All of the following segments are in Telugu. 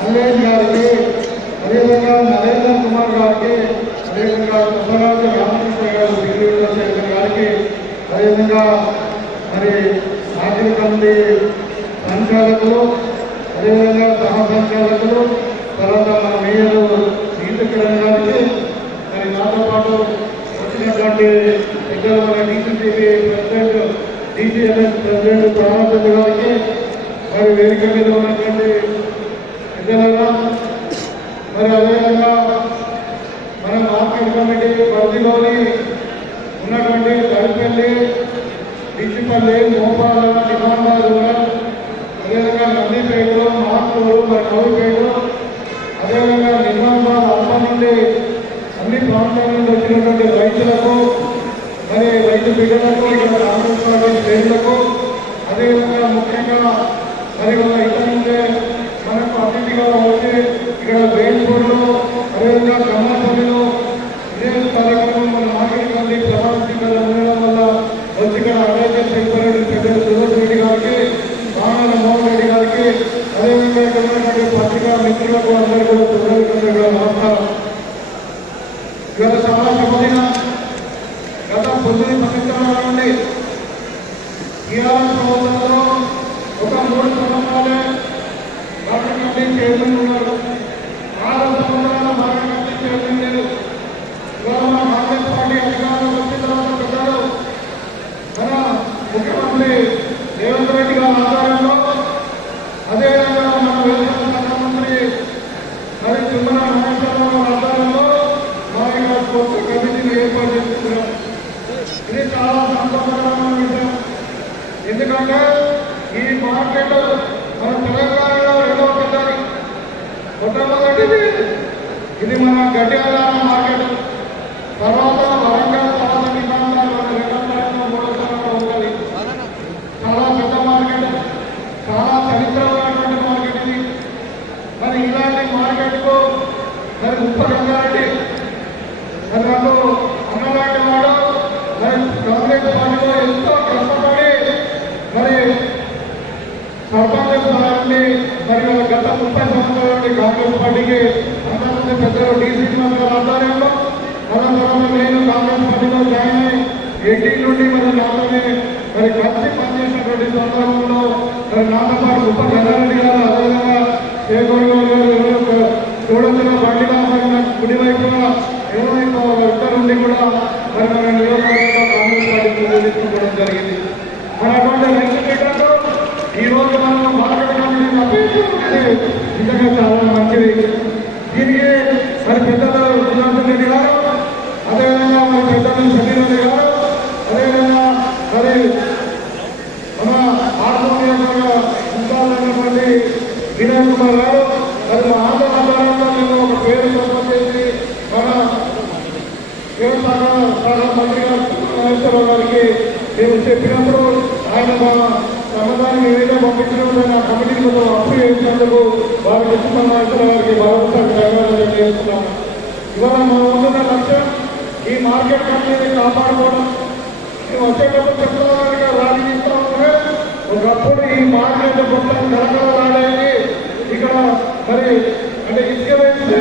మల్లేష్ గారికి, అదేవిధంగా నరేంద్ర కుమార్ గారికి, అదేవిధంగా కొత్తరాజు రామకృష్ణ గారు డిగ్రీలో చైర్మన్ గారికి, అదేవిధంగా మరి ఆర్థిక కమిటీ సంచాలకులు, అదేవిధంగా సహ సంచాలకులు, తర్వాత మన మేయర్ నీతికిరణ్ గారికి, మరి నాతో పాటు వచ్చినటువంటి పెద్దలు మన డీసీసీబీ ప్రెసిడెంట్, డీసీఎల్ఎస్ ప్రెసిడెంట్ ప్రాణచంద్ర గారికి, మరి వేదిక మీద ఉన్నటువంటి పెద్దలుగా, మరి అదేవిధంగా మన మార్కెట్ కమిటీ పరిధిలోని ఉన్నటువంటి తడిపల్లి, డిచ్చిపల్లి, మోపాల, నిమాబాద్, అదేవిధంగా నందిపేటలో, మాటూరు, మరి నవ్వుపేటలో, అదేవిధంగా నిజామాబాద్ అర్బన్ నుండి అన్ని ప్రాంతాల నుండి వచ్చినటువంటి రైతులకు, మరి రైతు బిడ్డలకు, ఇక్కడ కాంగ్రెస్ పార్టీ శ్రేణులకు, అదేవిధంగా ముఖ్యంగా మరి వాళ్ళ ఇక్కడ నుండే మనకు అతిథిగా వచ్చి ఇక్కడ వేల్పూర్లో, అదేవిధంగా కమలపల్లిలో ఇదే కార్యక్రమం మన మార్కెట్ కమిటీ ప్రధాన స్పీకర్లు ఉండడం వల్ల వచ్చి ఇక్కడ అడ్వైజర్ సెక్రటరీ పెద్దలు సురేష్ రెడ్డి గారికి, రామల మోహన్ రెడ్డి గారికి, అదేవిధంగా ఇక్కడ ఉన్నటువంటి పత్రికా మిత్రులకు అందరికీ కూడా నమస్కారం. ఇవాళ చాలా శుభదిన. గత 9 సంవత్సరాల నుండి టీఆర్ఎస్ ప్రభుత్వంలో ఒక 3 సంవత్సరాలే మార్కెట్ కమిటీ చైర్మన్ ఉన్నారు. 6 సంవత్సరాల మార్కెట్ కమిటీ చైర్మన్ లేదు. ఇవాళ మన కాంగ్రెస్ పార్టీ అధికారంలోకి వచ్చిన తర్వాత పెద్దలు మన ముఖ్యమంత్రి రేవంత్ రెడ్డి గారి ఆధ్వర్యంలో, అదేవిధంగా మన వ్యవసాయ శాఖ మంత్రి మరి తిమ్మన నాగేశ్వరరావు ఆధ్వర్యంలో మా యొక్క కొత్త కమిటీని ఏర్పాటు చేసుకుంటున్నాం. ఇది చాలా సంతోషకరమైన విషయం. ఎందుకంటే ఈ మార్కెట్ మన తెలంగాణలో 2వ పెద్దది. మొట్టమొదటిది ఇది మన గడ్డియాల మార్కెట్, తర్వాత వరంగల్, తర్వాత నిజామాబాద్, మన 2వ స్థానంలో 3వ స్థానంలో ఉంటుంది. చాలా పెద్ద మార్కెట్, చాలా చరిత్రమైనటువంటి మార్కెట్ ఇది. మరి ఇలాంటి మార్కెట్కు మరి ముప్ప రంగారెడ్డి మరి నాకు అన్నలాంటి వాడు, మరి కాంగ్రెస్ పార్టీలో ఎంతో కష్టపడి మరి సర్పంచ్ స్థానాన్ని మరి గత 30 సంవత్సరాల నుండి కాంగ్రెస్ పార్టీకి అంతకుముందు పెద్దలు డీసీ గారి ఆధ్వర్యంలో, తర్వాత నేను కాంగ్రెస్ పార్టీలో జాయిన్ అయ్యి 18 నుండి మరి నాతోనే మరి కలిసి పనిచేసినటువంటి సందర్భంలో మరి నాతో పాటు ముప్ప రంగారెడ్డి గారు, అదేవిధంగా శేఖర్ గారు చూడంగా బండిగా కుడివైపుగా ఎడమవైపు ఇద్దరు నుండి కూడా మరి మన నియోజకవర్గంలో కాంగ్రెస్ పార్టీ తీసుకోవడం జరిగింది. మరి అటువంటి రైతు బిడ్డలు ఈరోజు మనం మార్కెట్ కమిటీ నిజంగా చాలా మంచిది. దీనికి మరి పెద్దలు సుదర్శన్ రెడ్డి గారు, అదేవిధంగా మరి పెద్దలు సతీష్ రెడ్డి గారు, అదేవిధంగా మరి మన హార్మోనియం ఇన్ఛార్జ్ వినయ్ కుమార్ గారు, మరి మా ఆంధ్ర ఆధ్వర్యంలో మేము ఒక పేరు సొంతం చేసి మన వ్యవసాయ శాఖ మంత్రి గారు నాగేశ్వరరావు గారికి మేము చెప్పినప్పుడు ఆయన మా సమాధానం ఏదైతే పంపించినప్పుడు ఆ కమిటీని కొంచెం అప్రూవ్ చేసినందుకు వారి కృష్ణ నాగేశ్వరరావు గారికి మరొకసారి ధన్యవాదాలు చేస్తున్నాము. ఇవాళ మనం ఉంటున్న లక్ష్యం ఈ మార్కెట్ కమిటీని కాపాడుకోవడం. మేము వచ్చేటప్పుడు చెప్తున్నా రాజకీయ ఉంటే ఒకప్పుడు ఈ మార్కెట్ మొత్తం కలకలాడేది. ఇక్కడ మరి అంటే ఇసుక వేస్తే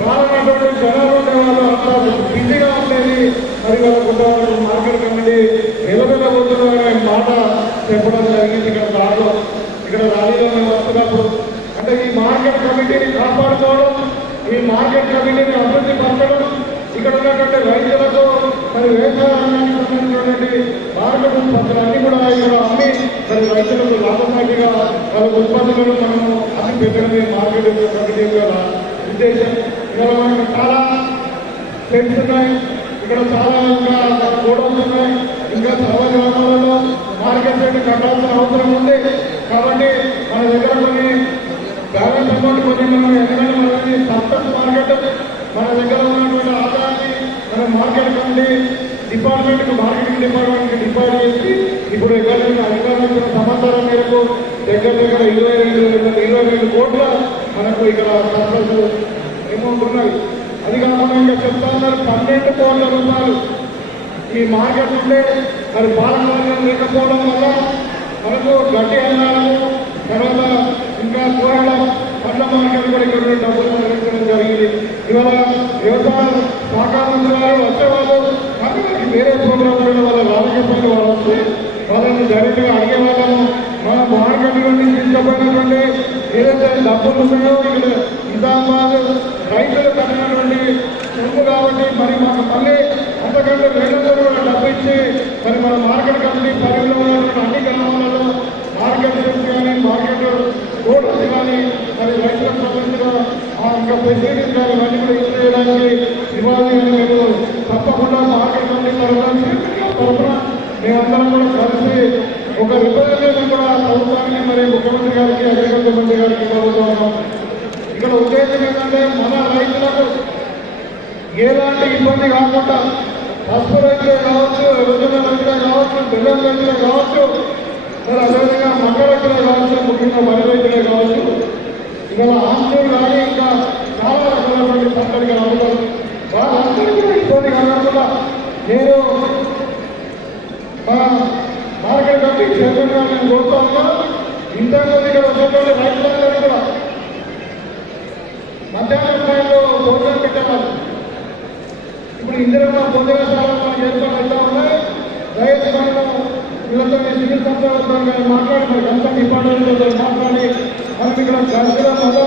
రానటువంటి జనాలు ఉండేవాళ్ళు, అంతా బిజీగా ఉండేది. మరి వాళ్ళ మార్కెట్ కమిటీ నిలబెట్టబోతున్నారనే మాట చెప్పడం జరిగింది. ఇక్కడ ర్యాలీలో మేము వస్తున్నప్పుడు అంటే ఈ మార్కెట్ కమిటీని కాపాడుకోవడం, ఈ మార్కెట్ కమిటీని అభివృద్ధి పరచడం, ఇక్కడ ఉన్నటువంటి రైతులకు మరి వ్యవసాయ రంగానికి సంబంధించినటువంటి మార్కెట్ ఉత్పత్తులన్నీ కూడా ఇక్కడ అమ్మి మరి రైతులకు లాభసాటిగా వాళ్ళ ఉత్పత్తులను మనము అన్ని పెట్టడమే మార్కెట్ కమిటీ ఉద్దేశం. ఇక్కడ మనకు చాలా షెడ్స్ ఉన్నాయి, ఇక్కడ చాలా ఇంకా గోడౌన్స్ ఉన్నాయి, ఇంకా చాలా గ్రామాలలో మార్కెట్ షెడ్ కట్టాల్సిన అవసరం ఉంది. కాబట్టి మన దగ్గర కొన్ని బ్యాలెన్స్ అమౌంట్ కొన్ని మనం ఎందుకంటే మనకి సర్ప్లస్ మార్కెట్ మన దగ్గర ఉన్నటువంటి ఆదాయాన్ని మన మార్కెట్ కమిటీ డిపార్ట్మెంట్కి మార్కెటింగ్ డిపార్ట్మెంట్కి డిపాజిట్ చేసి ఇప్పుడు ఎక్కడ అధికారులు సమాచారం మేరకు దగ్గర 22 కోట్ల మనకు ఇక్కడ సర్ప్లస్ అమౌంట్ ఉన్నాయి. అది కాకుండా ఇంకా చెప్తా ఉన్నారు 12 కోట్ల రూపాయలు ఈ మార్కెట్ ఉంటే మరి పాలన లేకపోవడం వల్ల మనకు గట్టి అన్నాము, తర్వాత ఇంకా కూరల పండ్ల మార్కెట్ ఏదైతే డబ్బులు ఉన్నాయో ఇక్కడ నిజామాబాద్ రైతులు కట్టినటువంటి సొమ్ము కాబట్టి మరి మాకు మళ్ళీ అంతకంటే 200 కూడా డబ్బు ఇచ్చి మరి మన మార్కెట్ కమిటీ పరిధిలో ఉన్నటువంటి అన్ని గ్రామాలలో మార్కెట్ కానీ మార్కెట్ రోడ్స్ కానీ మరి రైతులకు సంబంధించిన ఇంకా ఫెసిలిటీస్ కానీ ఇవన్నీ కూడా యూజ్ చేయడానికి ఇవ్వాలి అని మేము తప్పకుండా మార్కెట్ కమిటీ తరఫున మేమందరం కూడా కలిసి ఒక రిప్రజెంటేషన్ కూడా ప్రభుత్వానికి మరి ముఖ్యమంత్రి గారికి అగ్రికల్చర్ మంత్రి గారికి ఇవ్వబోతున్నాం. ఇక్కడ ఉద్దేశం ఏంటంటే మన రైతులకు ఎలాంటి ఇబ్బంది కాకుండా పసుపు రైతులే కావచ్చు, ఎరువుల రైతులే కావచ్చు, బెల్లం రైతులే కావచ్చు, మరి అదేవిధంగా మక్క రైతులే కావచ్చు, ముఖ్యంగా వరి రైతులే కావచ్చు, ఇవాళ ఆస్తులు కానీ ఇంకా చాలా రకాలైనటువంటి పంటలు అందుబాటు వాళ్ళందరికీ కూడా ఇబ్బంది కలగకుండా నేను మా మార్కెట్ కమిటీ చైర్మన్ గా నేను కోరుతాను. ఇంతకుముందు ఇక్కడ వచ్చినటువంటి రైతులందరూ కూడా మధ్యాహ్నం సమయంలో భోజనం పెట్టేవాళ్ళు. ఇప్పుడు ఇందిరమ్మ భోజనశాల మనకి ఏర్పాటు అవుతా ఉన్నాయి. దయచేసి మనము వీళ్ళతో సివిల్ సంస్థలతో మాట్లాడి మరి కన్సల్ట్ డిపార్ట్మెంట్తో మాట్లాడి మనం ఇక్కడ గంటల మళ్ళా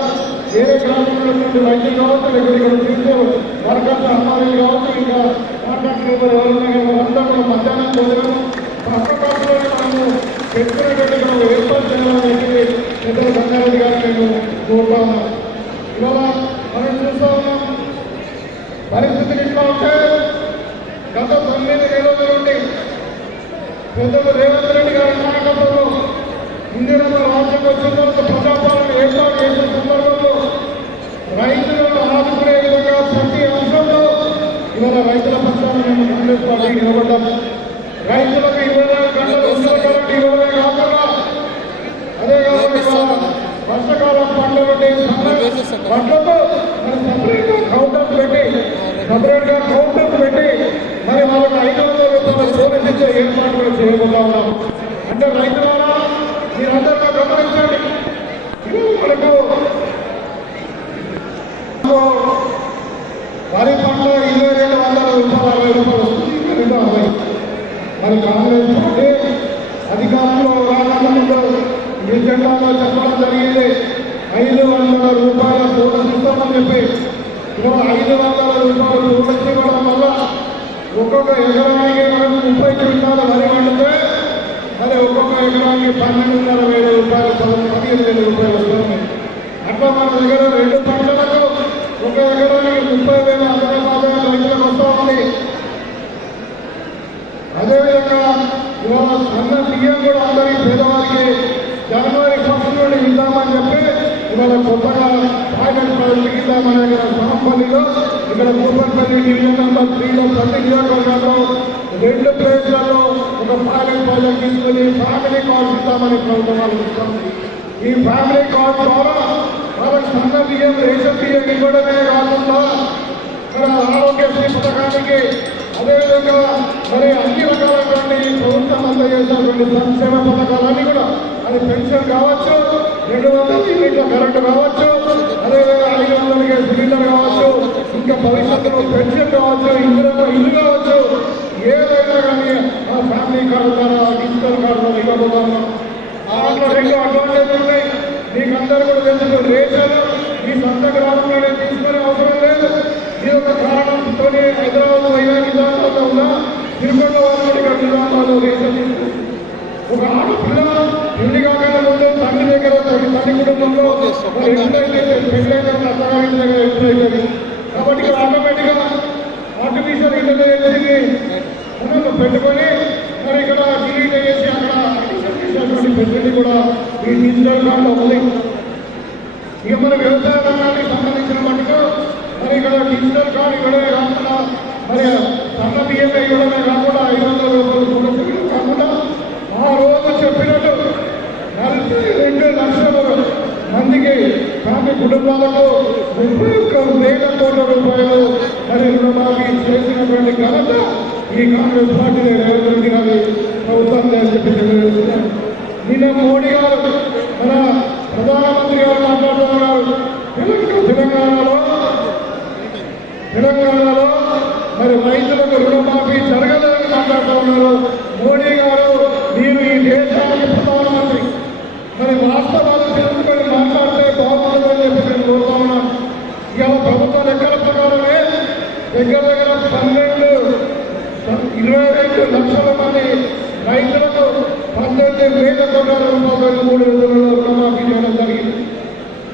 వేరే గ్రామంలో ఉన్నటువంటి రైతులు కావచ్చు, లేకపోతే ఇక్కడ చూసే వర్కర్స్ అమ్మాయిలు కావచ్చు, ఇంకా కాంట్రాక్ట్ లేబర్ ఎవరున్నా కానీ వాళ్ళంతా కూడా మధ్యాహ్నం భోజనం పక్క కాలంలోనే మనము పెట్టుకునేటువంటి మనం ఏర్పాటు చేయాలని చెప్పి పెద్దల గంగారెడ్డి గారికి నేను కోరుతా ఉన్నాను. ఇవాళ మనం చూస్తూ ఉన్నాం పరిస్థితులు ఇట్లా ఉంటే గత 9 నెలల నుండి పెద్దలు రేవంత్ రెడ్డి గారి నాయకత్వంలో ఇందిరమ్మ రాజ్యం వచ్చిన తర్వాత ప్రజాపాలన ఏర్పాటు చేసిన సందర్భంలో రైతులను ఆదుకునే విధంగా ప్రతి అంశంలో ఇవాళ రైతుల పక్షాన మేము కాంగ్రెస్ పార్టీ నిలబడ్డాం. రైతులకు 24 గంటలు ఉచిత కరెంట్ ఇవ్వడమే కాకుండా అదే కాకుండా వర్షకాలం పంటలు పంటలతో మరి సపరేట్గా కౌంటర్స్ పెట్టి మరి వాళ్ళకి 500 రూపాయలు బోనస్ ఇచ్చే ఏర్పాటు కూడా చేయకుండా ఉన్నాం. అంటే రైతులారా మీరందరూ గమనించండి. మనకు వరి పంట 22,100 రూపాయలు 60 రూపాయలు వస్తుంది. మరి కాంగ్రెస్ పార్టీ అధికారంలో రాకముందు ఈ జెండాలో చెప్పడం జరిగింది 500 రూపాయల బోనస్ ఇస్తామని చెప్పి. ఇవాళ 500 రూపాయలు బోనస్ ఇవ్వడం వల్ల ఒక్కొక్క ఎకరానికి మనం 30 క్వింటాల వరి పండితే మరి ఒక్కొక్క ఎకరానికి 12,500 రూపాయలు 15,000 రూపాయలు వస్తుంది. అట్లా మన దగ్గర 2 పంటలకు ఒక ఎకరానికి 30,000 ఆదాయం రైతులకు వస్తూ ఉంది. అదేవిధంగా ఇవాళ సన్న బియ్యం కూడా అందరికీ పేదవారికి జనవరి 1 నుండి ఇద్దామని చెప్పి ఇవాళ కొత్తగా ప్యాకెట్ ఇద్దామని సమపల్లిలో ఇక్కడ కూపన్పల్లి డివిజన్ నెంబర్ 3లో ప్రతి నియోజకవర్గంలో 2 ప్లేస్లలో ఒక ప్యాకెట్ ప్రాజెక్ట్ తీసుకుని ఫ్యామిలీ కార్డు ఇద్దామని ప్రభుత్వాలు ఇస్తుంది. ఈ ఫ్యామిలీ కార్డు ద్వారా వాళ్ళకి సన్న బియ్యం రేషన్ బియ్యం ఇవ్వడమే కాకుండా మన ఆరోగ్యశ్రీ పథకానికి అదేవిధంగా మరి అన్ని రకాలైనటువంటి ప్రభుత్వం అందజేసినటువంటి సంక్షేమ పథకాలన్నీ కూడా అది పెన్షన్ కావచ్చు, 200 యూనిట్ల కరెంటు కావచ్చు, అదేవిధంగా 500 సిలిండర్ కావచ్చు, ఇంకా భవిష్యత్తులో పెన్షన్ కావచ్చు, ఇల్లు కావచ్చు, ఏదైనా కానీ ఆ ఫ్యామిలీ కార్డు ద్వారా డిజిటల్ కార్డు ద్వారా ఇవ్వబోతున్నాం. దాంట్లో 2 అడ్వాంటేజ్ ఉన్నాయి. మీకు అందరూ కూడా తెలుసు, రేషన్ మీ సొంత గ్రామంలోనే తీసుకునే అవసరం లేదు. ఇది ఒక కారణంతో హైదరాబాద్ వైనా నిజామాబాద్ ఉన్నా తిరుపతి వాళ్ళు ఇక్కడ నిజామాబాద్ రేషన్ ఒక ఆడపిల్ల పెళ్లి కాకుండా ముందు తల్లి దగ్గర తల్లి కుటుంబంలో ఎట్లయితే పెళ్ళైన అత్తగారి దగ్గర ఎట్లయితుంది. కాబట్టి ఇక్కడ ఆటోమేటిక్గా ఆర్టిఫిషియల్ ఇంటెలిజెన్స్ మనల్ని పెట్టుకొని మరి ఇక్కడ డిలీట్ చేసి అక్కడ ఆర్టిఫిషియల్ ఫెసిలిటీ కూడా ఈ డిజిటల్ కార్డులో ఉంది. ఇక మన వ్యవసాయ రంగానికి సంబంధించిన మటుకు మరి ఇక్కడ డిజిటల్ కార్డు ఇవ్వడమే కాకుండా మరి సన్న బియ్యం ఇవ్వడమే కాకుండా 500 రూపాయలు కాకుండా ఆ రోజు చెప్పినట్టు 42 లక్షల మందికి ఫ్యామిలీ కుటుంబాలకు 31,000 కోట్ల రూపాయలు మరి రుణమాఫీ చేసినటువంటి ఘనత ఈ కాంగ్రెస్ పార్టీ రేవంత్ రెడ్డి గారి ప్రభుత్వం అని చెప్పి తెలియజేస్తున్నాను. నిన్న మోడీ గారు మన ప్రధానమంత్రి గారు మాట్లాడుతున్నారు. తెలంగాణలో మరి రైతులకు రుణమాఫీ జరగలేదని మాట్లాడుతూ ఉన్నారు. మోడీ గారు మీరు ఈ దేశానికి ప్రధానమంత్రి, మరి వాస్తవాలు తెలుసుకొని మాట్లాడితే దగ్గర దగ్గర 22 లక్షల మంది రైతులకు 18,000 కోట్ల రూపాయలు 3 రోజుల్లో రుణమాఫీ చేయడం జరిగింది.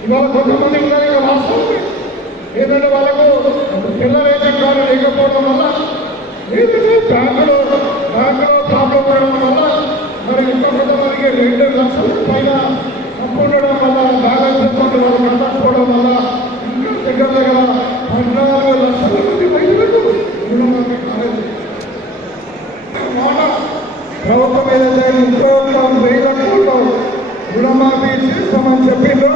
ఇవాళ కొంతమంది ఉన్నారు ఇక వాస్తవం ఏంటంటే వాళ్ళకు పిల్ల రేషన్ కార్డు లేకపోవడం వల్ల ఏంటంటే బ్యాంకులో ప్రాబ్లం ఉండడం వల్ల మరి ఇంకా కొంతమందికి 2 లక్షల పైన అప్పు ఉండడం వల్ల బ్యాలెన్స్ అకౌంట్ వాళ్ళు కట్టకపోవడం వల్ల ఇంకా దగ్గర దగ్గర 14 లక్షల మంది రైతులకు రుణమాఫీ కాలేదు. ప్రభుత్వం ఏదైతే 31,000 కోట్లు రుణమాఫీ చేస్తామని చెప్పిందో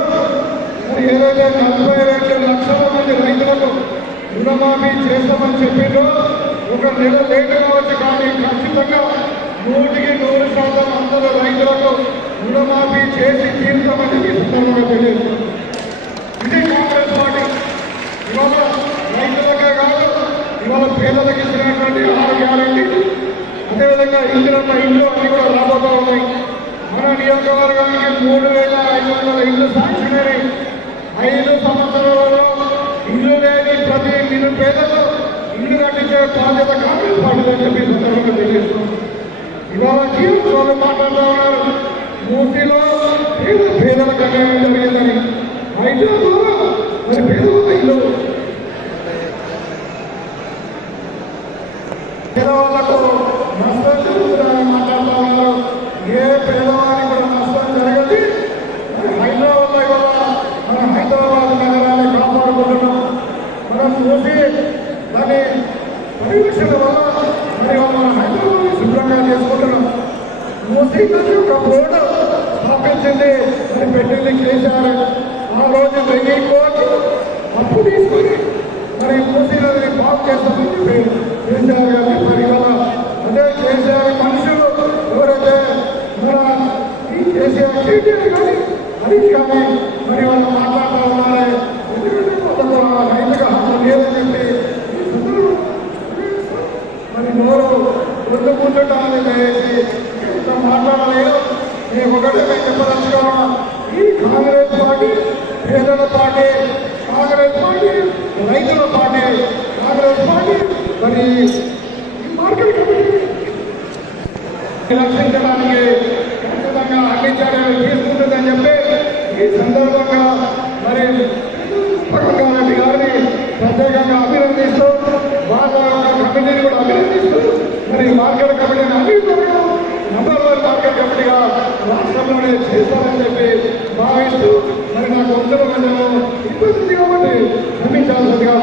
మరి ఏదైతే 42 లక్షల మంది రైతులకు రుణమాఫీ చేస్తామని చెప్పిందో ఒక నెల లేట్ కావచ్చు కానీ ఖచ్చితంగా 100% అందరూ రైతులకు రుణమాఫీ చేసి తీరుతామని ఈ సందర్భంగా తెలియజేస్తుంది. ఇదే కాంగ్రెస్ పార్టీ ఇవాళ రైతులకే కాదు ఇవాళ పేదలకు ఇచ్చినటువంటి 6 గ్యారెంటీలు అదేవిధంగా ఇందిరమ్మ ఇల్లు అన్ని కూడా రాబోతూ ఉన్నాయి. మన నియోజకవర్గానికి 3,500 ఇల్లు శాంక్షన్ అయినాయి. 5 సంవత్సరాలలో ఇల్లు లేని ప్రతి నిరుపేదకు ఇల్లు కట్టించే బాధ్యత కాంగ్రెస్ పార్టీదని చెప్పి సందర్భంగా తెలియజేస్తున్నాం. ఇవాళ జీవితంలో మాట్లాడుతూ ఉన్నారు మూర్తిలో పేదలకు అన్యాయం జరిగిందని. అయితే మరి పేదవాళ్ళ ఇల్లు పేదవాళ్లకు నష్టం జరుగుతుందని మాట్లాడుతూ ఉన్నారు. ఏ పేదవారికి కూడా నష్టం జరగదు. హైదరాబాద్లో ఇవాళ మనం హైదరాబాద్ నగరాన్ని కాపాడుకుంటున్నాం. మనం చూసి దాని పరిరక్షణ వల్ల మరి మన హైదరాబాద్ని శుభ్రంగా చేసుకుంటున్నాం. మూసీ నది ఒక బోర్డు స్థాపించింది మరి పెట్టింది కేసీఆర్. ఆ రోజు 1000 కోట్లు అప్పు తీసుకొని మరి మూసీ నదిని బాగు చేస్తామని చెప్పి కేసీఆర్ గారిని మరి ఇవాళ అదే కేసీఆర్ మనుషులు ఎవరైతే మన ఈ కేసీఆర్ కేటీఆర్ కానీ అది కానీ మరి వాళ్ళు మాట్లాడుతూ ఉన్నారే. ఎందుకంటే కొంత రైతుగా హక్కు లేదని చెప్పి ఈ సందర్భంగా మరి నోరు కొద్దు కూర్చోటాన్ని వేసి ఇంత మాట్లాడలేదు. మేము ఒకటే మేము చెప్పదలుచుకోవడం ఈ కాంగ్రెస్ పార్టీ పేదల పార్టీ, కాంగ్రెస్ పార్టీ రైతుల పార్టీ, కాంగ్రెస్ పార్టీ మరి ఈ మార్కెట్ కమిటీ రక్షించడానికి ఖచ్చితంగా అన్ని చర్యలు తీసుకుంటుందని చెప్పి ఈ సందర్భంగా మరి రెడ్డి గారిని ప్రత్యేకంగా అభినందిస్తూ వాళ్ళ కమిటీని కూడా అభినందిస్తూ మరి మార్కెట్ కమిటీని అభివృద్ధిగా నంబర్ 1 మార్కెట్ కమిటీగా రాష్ట్రంలోనే చేస్తారని చెప్పి భావిస్తూ మరి నాకు ఉత్తర ఇబ్బంది కాబట్టి క్షమించాల్సిందిగా